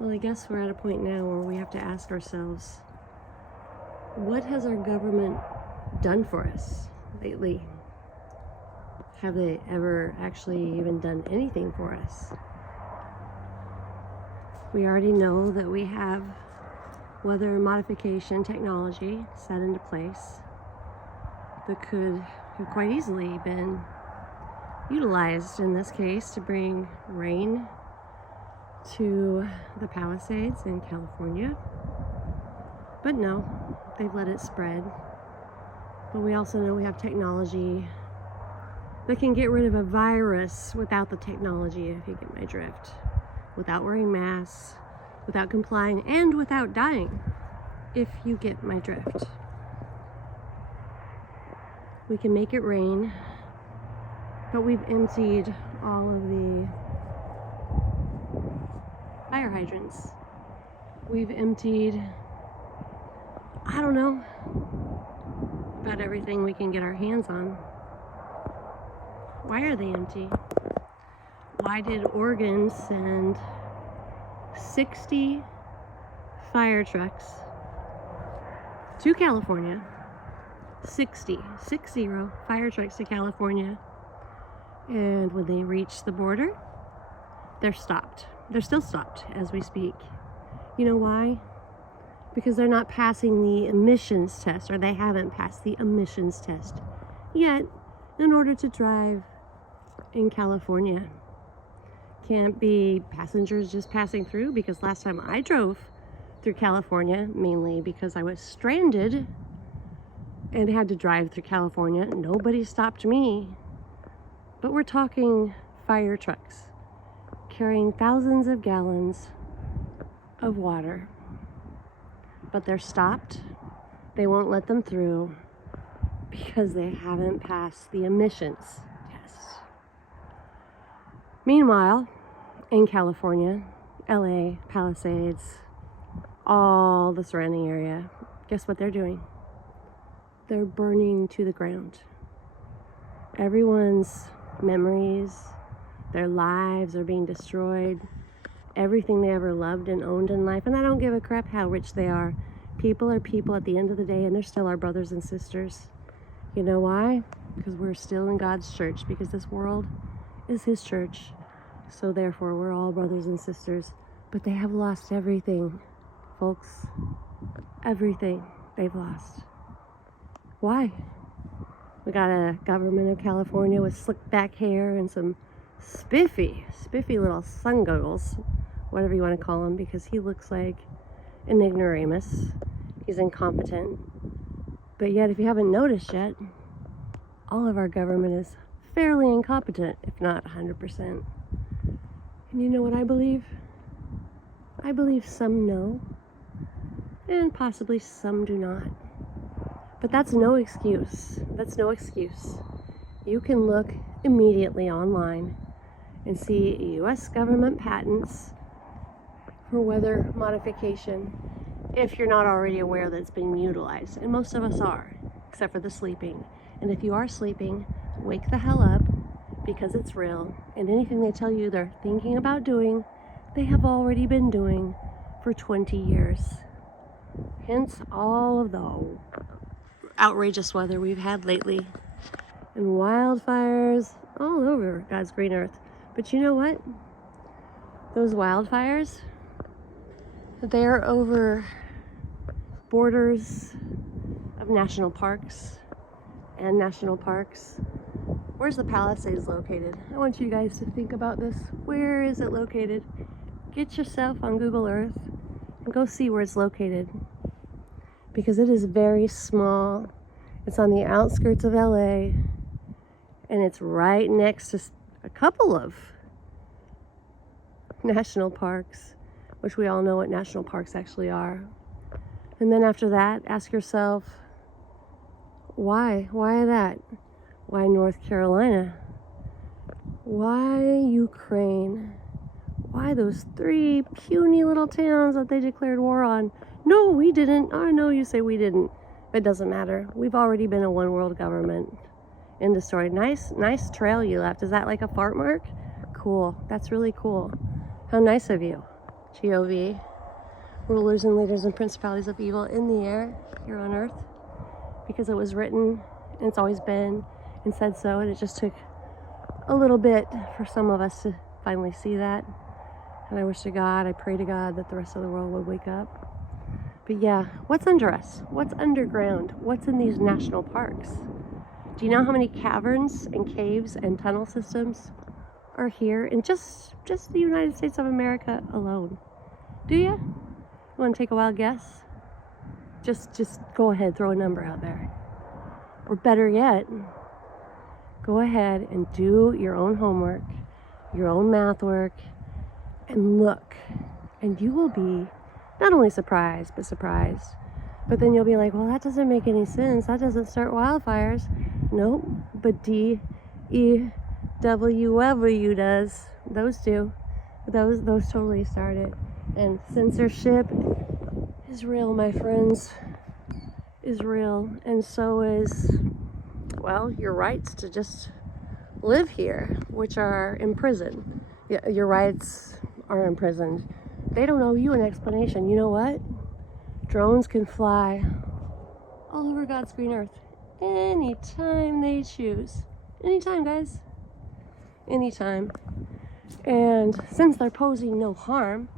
Well, I guess we're at a point now where we have to ask ourselves, what has our government done for us lately? Have they ever actually even done anything for us? We already know that we have weather modification technology set into place that could have quite easily been utilized in this case to bring rain to the Palisades in California. But no, they've let it spread. But we also know we have technology that can get rid of a virus without the technology, if you get my drift. Without wearing masks, without complying, and without dying, if you get my drift. We can make it rain, but we've emptied all of the fire hydrants. We've emptied, I don't know, about everything we can get our hands on. Why are they empty? Why did Oregon send 60 fire trucks to California? 60 fire trucks to California. And when they reach the border, they're stopped. They're still stopped as we speak. You know why? Because they're not passing the emissions test, or they haven't passed the emissions test yet in order to drive in California. Can't be passengers just passing through, because last time I drove through California, mainly because I was stranded and had to drive through California, nobody stopped me. But we're talking fire trucks carrying thousands of gallons of water. But they're stopped. They won't let them through because they haven't passed the emissions test. Meanwhile, in California, LA, Palisades, all the surrounding area, guess what they're doing? They're burning to the ground. Everyone's memories, their lives are being destroyed. Everything they ever loved and owned in life. And I don't give a crap how rich they are. People are people at the end of the day, and they're still our brothers and sisters. You know why? Because we're still in God's church, because this world is His church. So therefore, we're all brothers and sisters. But they have lost everything, folks. Everything they've lost. Why? We got a government of California with slick back hair and some spiffy little sun goggles, whatever you want to call him, because he looks like an ignoramus. He's incompetent. But yet, if you haven't noticed yet, all of our government is fairly incompetent, if not 100%. And you know what I believe? I believe some know, and possibly some do not. But that's no excuse. That's no excuse. You can look immediately online and see U.S. government patents for weather modification if you're not already aware that it's being utilized. And most of us are, except for the sleeping. And if you are sleeping, wake the hell up, because it's real. And anything they tell you they're thinking about doing, they have already been doing for 20 years. Hence all of the outrageous weather we've had lately, and wildfires all over God's green earth. But you know what? Those wildfires, they're over borders of national parks and national parks. Where's the Palisades located? I want you guys to think about this. Where is it located? Get yourself on Google Earth and go see where it's located, because it is very small. It's on the outskirts of LA, and it's right next to a couple of national parks, which we all know what national parks actually are. And then after that, ask yourself, why? Why that? Why North Carolina? Why Ukraine? Why those 3 puny little towns that they declared war on? No, we didn't. I know you say we didn't. It doesn't matter. We've already been a one world government. End of story. Nice trail you left. Is that like a fart mark? Cool. That's really cool. How nice of you. G-O-V, rulers and leaders and principalities of evil in the air here on earth, because it was written and it's always been and said so, and it just took a little bit for some of us to finally see that. And I wish to God, I pray to God that the rest of the world would wake up. But yeah, what's under us? What's underground? What's in these national parks? Do you know how many caverns and caves and tunnel systems are here in just the United States of America alone? Do you? Want to take a wild guess? Just go ahead, throw a number out there. Or better yet, go ahead and do your own homework, your own math work, and look. And you will be not only surprised, but surprised. But then you'll be like, well, that doesn't make any sense. That doesn't start wildfires. Nope, but DEWW does. Those do. Those totally start it. And censorship is real, my friends. Is real. And so is, well, your rights to just live here, which are imprisoned. Yeah, your rights are imprisoned. They don't owe you an explanation. You know what? Drones can fly all over God's green earth anytime they choose. Anytime, guys. Anytime. And since they're posing no harm,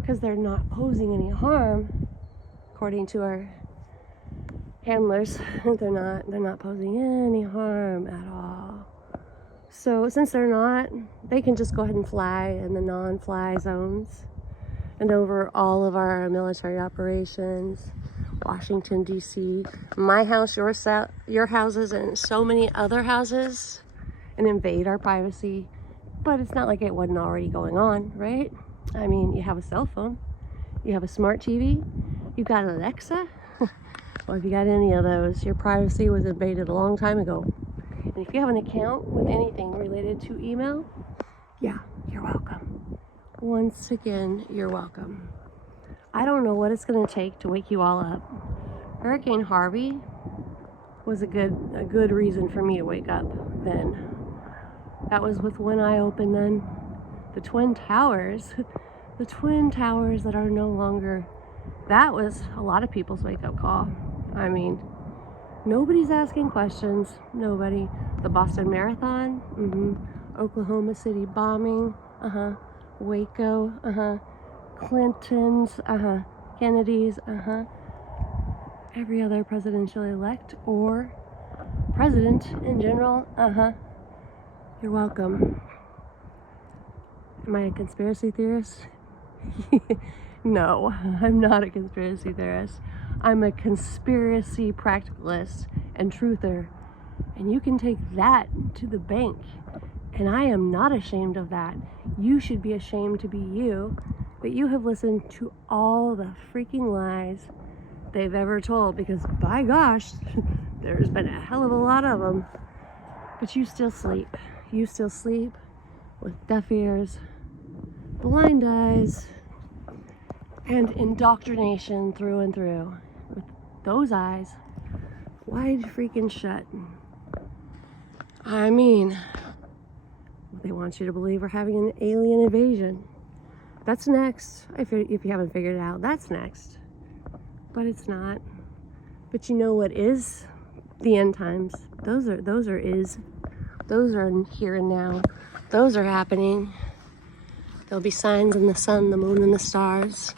because they're not posing any harm, according to our handlers, they're not posing any harm at all. So since they're not, they can just go ahead and fly in the non-fly zones and over all of our military operations, Washington, D.C., my house, your houses, and so many other houses, and invade our privacy. But it's not like it wasn't already going on, right? I mean, you have a cell phone, you have a smart TV, you've got an Alexa. Well, if you got any of those, your privacy was invaded a long time ago. And if you have an account with anything related to email, yeah, you're welcome. Once again, you're welcome. I don't know what it's going to take to wake you all up. Hurricane Harvey was a good reason for me to wake up then. That was with one eye open then. The Twin Towers, the Twin Towers that are no longer, that was a lot of people's wake-up call. I mean, nobody's asking questions, nobody. The Boston Marathon, Oklahoma City bombing, Waco, Clintons, Kennedys, every other presidential elect or president in general, You're welcome. Am I a conspiracy theorist? No, I'm not a conspiracy theorist. I'm a conspiracy practicalist and truther. And you can take that to the bank. And I am not ashamed of that. You should be ashamed to be you, that you have listened to all the freaking lies they've ever told, because by gosh, there's been a hell of a lot of them. But you still sleep. You still sleep with deaf ears, blind eyes, and indoctrination through and through. With those eyes wide freaking shut. I mean, they want you to believe we're having an alien invasion. That's next. If you haven't figured it out, that's next. But it's not. But you know what is the end times? Those are here and now. Those are happening. There'll be signs in the sun, the moon, and the stars.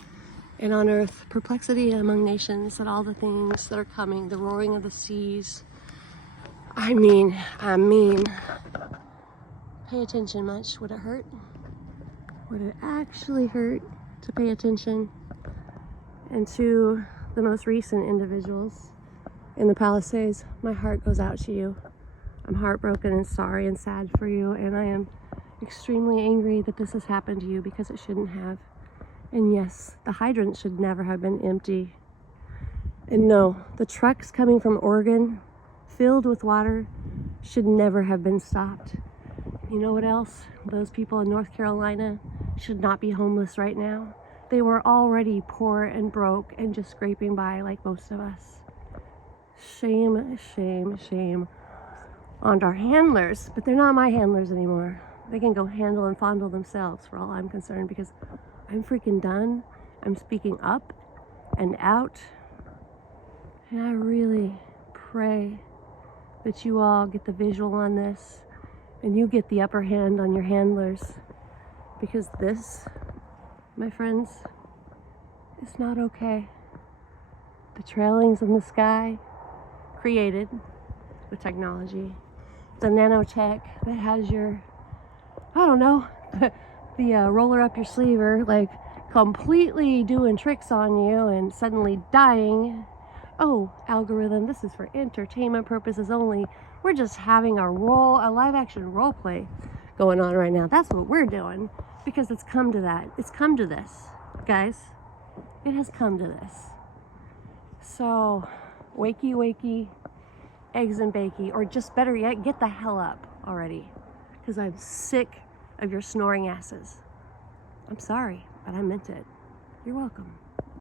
And on earth, perplexity among nations, that all the things that are coming, the roaring of the seas. I mean, pay attention much. Would it hurt? Would it actually hurt to pay attention? And to the most recent individuals in the Palisades, my heart goes out to you. I'm heartbroken and sorry and sad for you, and I am extremely angry that this has happened to you, because it shouldn't have. And yes, the hydrants should never have been empty. And no, the trucks coming from Oregon filled with water should never have been stopped. You know what else? Those people in North Carolina should not be homeless right now. They were already poor and broke and just scraping by like most of us. Shame, shame, shame on our handlers, but they're not my handlers anymore. They can go handle and fondle themselves for all I'm concerned, because I'm freaking done. I'm speaking up and out. And I really pray that you all get the visual on this and you get the upper hand on your handlers, because this, my friends, is not okay. The trailings in the sky created with technology, the nanotech that has your, I don't know, the roller up your sleeve, or like completely doing tricks on you and suddenly dying. Oh, algorithm, this is for entertainment purposes only. We're just having a live action role play going on right now. That's what we're doing, because it's come to that. It's come to this, guys. It has come to this. So, wakey, wakey, eggs and bakey, or just better yet, get the hell up already, because I'm sick of your snoring asses. I'm sorry, but I meant it. You're welcome.